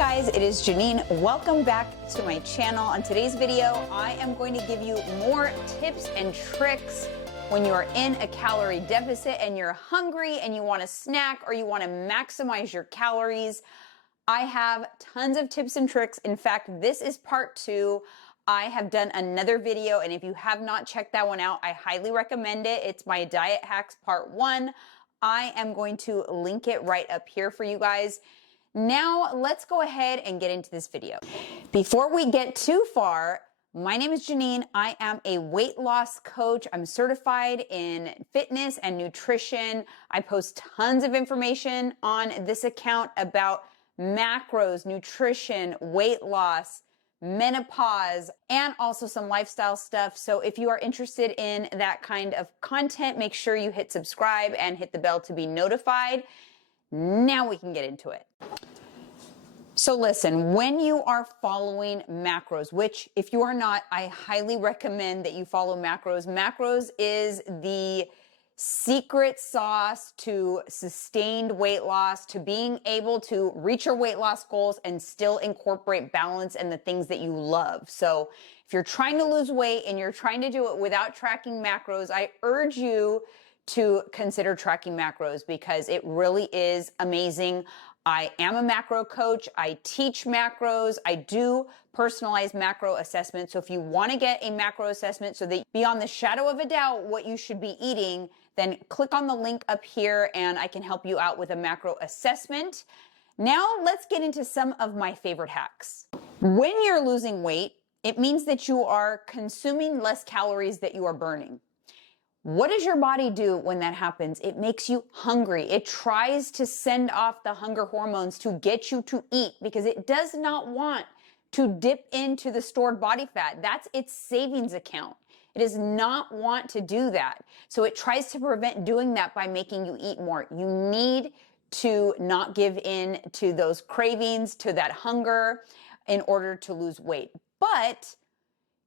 guys, it is Janine. Welcome back to my channel. On today's video, I am going to give you more tips and tricks when you are in a calorie deficit and you're hungry and you want a snack or you want to maximize your calories. I have tons of tips and tricks. In fact, this is part 2. I have done another video, and if you have not checked that one out, I highly recommend it. It's my diet hacks part 1. I am going to link it right up here for you guys. Now, let's go ahead and get into this video. Before we get too far, my name is Janine. I am a weight loss coach. I'm certified in fitness and nutrition. I post tons of information on this account about macros, nutrition, weight loss, menopause, and also some lifestyle stuff. So if you are interested in that kind of content, make sure you hit subscribe and hit the bell to be notified. Now we can get into it. So listen, when you are following macros, which if you are not, I highly recommend that you follow macros. Macros is the secret sauce to sustained weight loss, to being able to reach your weight loss goals and still incorporate balance and the things that you love. So if you're trying to lose weight and you're trying to do it without tracking macros, I urge you to consider tracking macros because it really is amazing. I am a macro coach. I teach macros. I do personalized macro assessments. So if you want to get a macro assessment so that beyond the shadow of a doubt what you should be eating, then click on the link up here and I can help you out with a macro assessment. Now let's get into some of my favorite hacks. When you're losing weight, it means that you are consuming less calories that you are burning. What does your body do when that happens? It makes you hungry. It tries to send off the hunger hormones to get you to eat because it does not want to dip into the stored body fat. That's its savings account. It does not want to do that. So it tries to prevent doing that by making you eat more. You need to not give in to those cravings, to that hunger in order to lose weight. But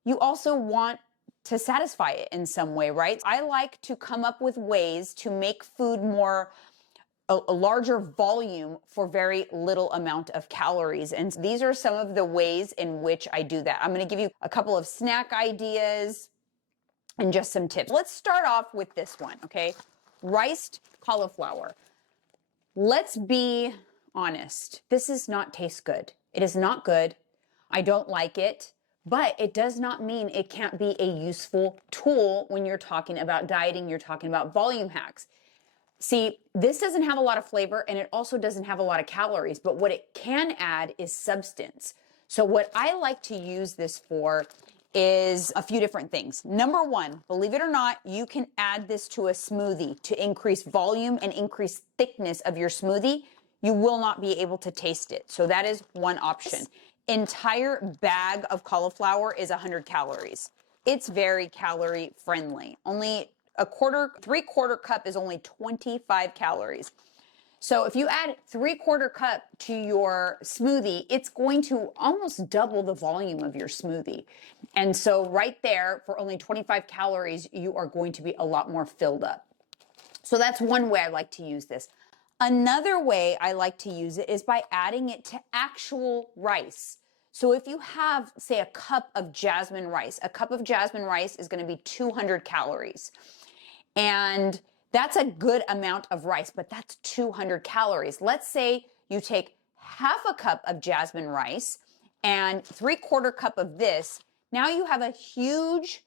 you also want to satisfy it in some way, right? I like to come up with ways to make food a larger volume for very little amount of calories. And these are some of the ways in which I do that. I'm going to give you a couple of snack ideas and just some tips. Let's start off with this one, okay? Riced cauliflower. Let's be honest. This does not taste good. It is not good. I don't like it. But it does not mean it can't be a useful tool when you're talking about dieting, you're talking about volume hacks. See, this doesn't have a lot of flavor and it also doesn't have a lot of calories, but what it can add is substance. So what I like to use this for is a few different things. Number one, believe it or not, you can add this to a smoothie to increase volume and increase thickness of your smoothie. You will not be able to taste it. So that is one option. Entire bag of cauliflower is 100 calories. It's very calorie friendly. Only three-quarter cup is only 25 calories. So if you add 3/4 cup to your smoothie, it's going to almost double the volume of your smoothie. And so right there, for only 25 calories, you are going to be a lot more filled up. So that's one way I like to use this. Another way I like to use it is by adding it to actual rice. So if you have, say, a cup of jasmine rice, a cup of jasmine rice is going to be 200 calories. And that's a good amount of rice, but that's 200 calories. Let's say you take half a cup of jasmine rice and 3/4 cup of this. Now you have a huge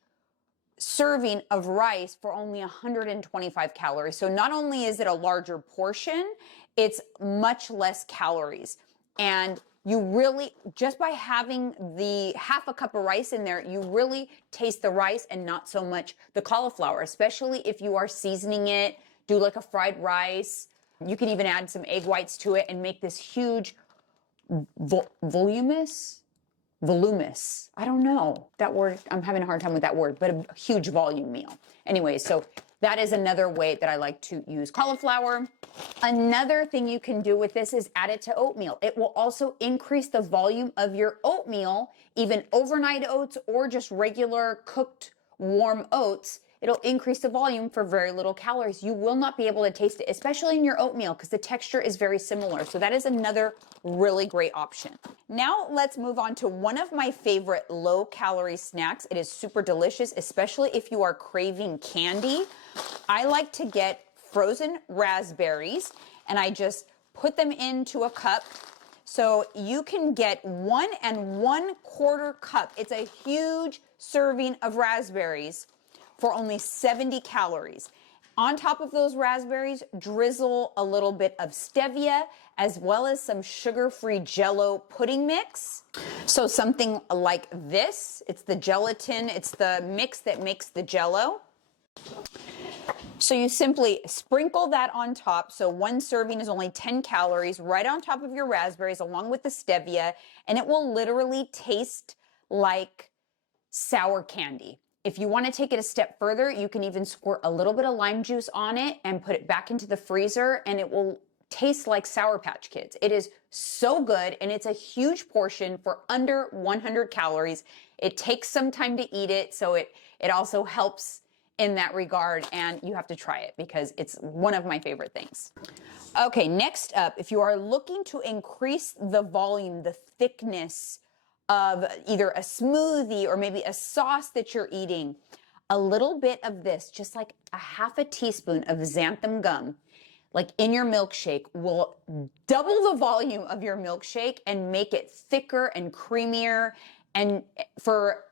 serving of rice for only 125 calories. So not only is it a larger portion, it's much less calories. And you really, just by having the half a cup of rice in there, you really taste the rice and not so much the cauliflower, especially if you are seasoning it, do like a fried rice. You can even add some egg whites to it and make this huge voluminous. I don't know that word. I'm having a hard time with that word, but a huge volume meal. Anyway, so that is another way that I like to use cauliflower. Another thing you can do with this is add it to oatmeal. It will also increase the volume of your oatmeal, even overnight oats or just regular cooked warm oats. it'll increase the volume for very little calories. You will not be able to taste it, especially in your oatmeal, because the texture is very similar. So that is another really great option. Now let's move on to one of my favorite low-calorie snacks. It is super delicious, especially if you are craving candy. I like to get frozen raspberries, and I just put them into a cup. So you can get 1 1/4 cup. It's a huge serving of raspberries for only 70 calories. On top of those raspberries, drizzle a little bit of stevia as well as some sugar-free Jell-O pudding mix. So something like this. It's the gelatin, it's the mix that makes the Jell-O. So you simply sprinkle that on top. So one serving is only 10 calories right on top of your raspberries along with the stevia, and it will literally taste like sour candy. If you want to take it a step further, you can even squirt a little bit of lime juice on it and put it back into the freezer, and it will taste like Sour Patch Kids. It is so good, and it's a huge portion for under 100 calories. It takes some time to eat it, so it also helps in that regard, and you have to try it because it's one of my favorite things. Okay, next up, if you are looking to increase the volume, the thickness of either a smoothie or maybe a sauce that you're eating, a little bit of this, just like a half a teaspoon of xanthan gum, like in your milkshake, will double the volume of your milkshake and make it thicker and creamier, and for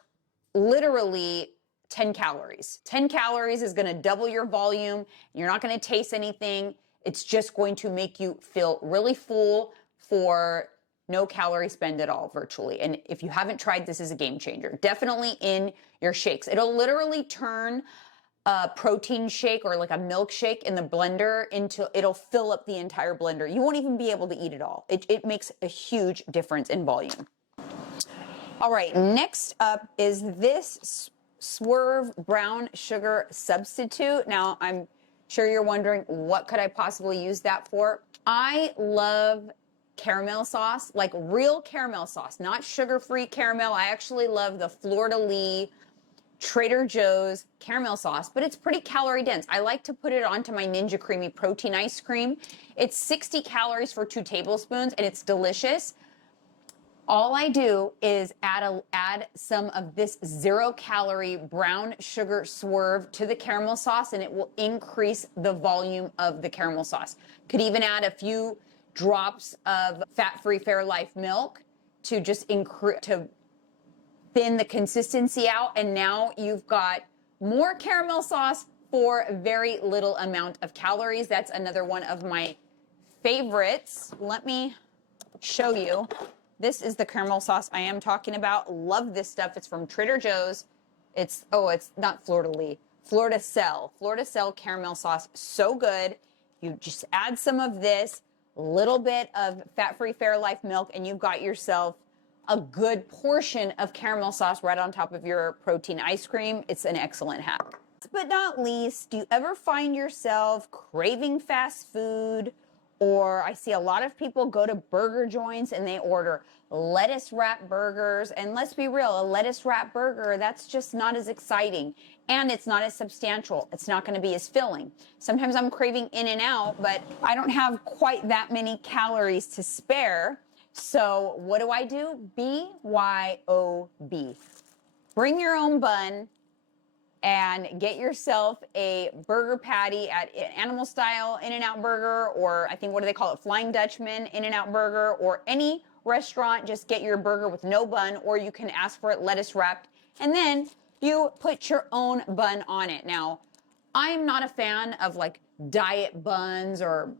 literally 10 calories. 10 calories is going to double your volume. You're not going to taste anything. It's just going to make you feel really full for no calorie spend at all, virtually. And if you haven't tried, this is a game changer. Definitely in your shakes. It'll literally turn a protein shake or like a milkshake in the blender it'll fill up the entire blender. You won't even be able to eat it all. It makes a huge difference in volume. All right, next up is this Swerve brown sugar substitute. Now, I'm sure you're wondering, what could I possibly use that for? I love caramel sauce, like real caramel sauce, not sugar-free caramel. I actually love the Fleur-de-Lis Trader Joe's caramel sauce, but it's pretty calorie dense. I like to put it onto my Ninja Creamy protein ice cream. It's 60 calories for 2 tablespoons, and it's delicious. All I do is add some of this 0-calorie brown sugar Swerve to the caramel sauce, and it will increase the volume of the caramel sauce. Could even add a few drops of fat-free Fairlife milk to just to thin the consistency out, and now you've got more caramel sauce for very little amount of calories. That's another one of my favorites. Let me show you. This is the caramel sauce I am talking about. Love this stuff. It's from Trader Joe's. It's not Fleur-de-Lis, Fleur-de-Sel caramel sauce. So good. You just add some of this, a little bit of fat-free Fairlife milk, and you've got yourself a good portion of caramel sauce right on top of your protein ice cream. It's an excellent hack. Last but not least, do you ever find yourself craving fast food? Or I see a lot of people go to burger joints and they order lettuce wrap burgers. And let's be real, a lettuce wrap burger, that's just not as exciting. And it's not as substantial. It's not going to be as filling. Sometimes I'm craving In-N-Out, but I don't have quite that many calories to spare. So what do? BYOB. Bring your own bun and get yourself a burger patty at Animal Style In-N-Out Burger, or I think, what do they call it? Flying Dutchman In-N-Out Burger, or any restaurant. Just get your burger with no bun, or you can ask for it lettuce wrapped, and then you put your own bun on it. Now, I'm not a fan of like diet buns or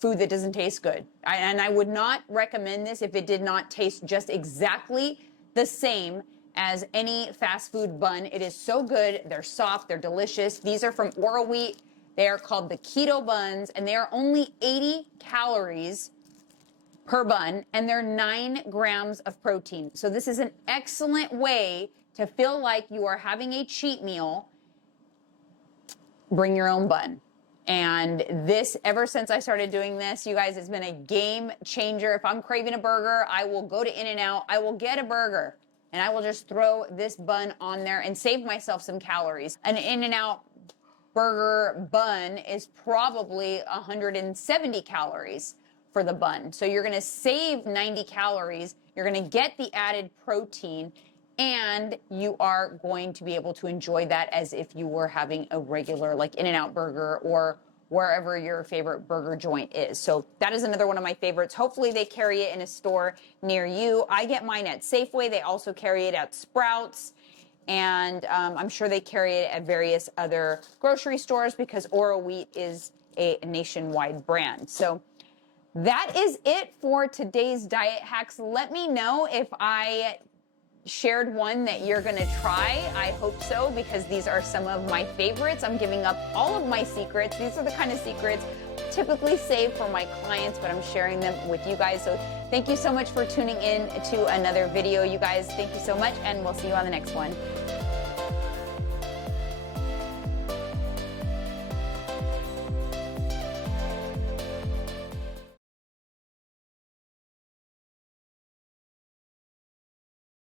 food that doesn't taste good. And I would not recommend this if it did not taste just exactly the same as any fast food bun. It is so good. They're soft. They're delicious. These are from Oro Wheat. They are called the keto buns, and they are only 80 calories per bun, and they're 9 grams of protein. So this is an excellent way to feel like you are having a cheat meal. Bring your own bun. And this, ever since I started doing this, you guys, it's been a game changer. If I'm craving a burger, I will go to In-N-Out. I will get a burger, and I will just throw this bun on there and save myself some calories. An In-N-Out burger bun is probably 170 calories for the bun. So you're gonna save 90 calories, you're gonna get the added protein, and you are going to be able to enjoy that as if you were having a regular like In-N-Out burger or wherever your favorite burger joint is. So that is another one of my favorites. Hopefully they carry it in a store near you. I get mine at Safeway. They also carry it at Sprouts. And I'm sure they carry it at various other grocery stores because Oro Wheat is a nationwide brand. So that is it for today's diet hacks. Let me know if I shared one that you're gonna try. I hope so, because these are some of my favorites. I'm giving up all of my secrets. These are the kind of secrets typically saved for my clients, but I'm sharing them with you guys. So thank you so much for tuning in to another video, you guys. Thank you so much, and we'll see you on the next one.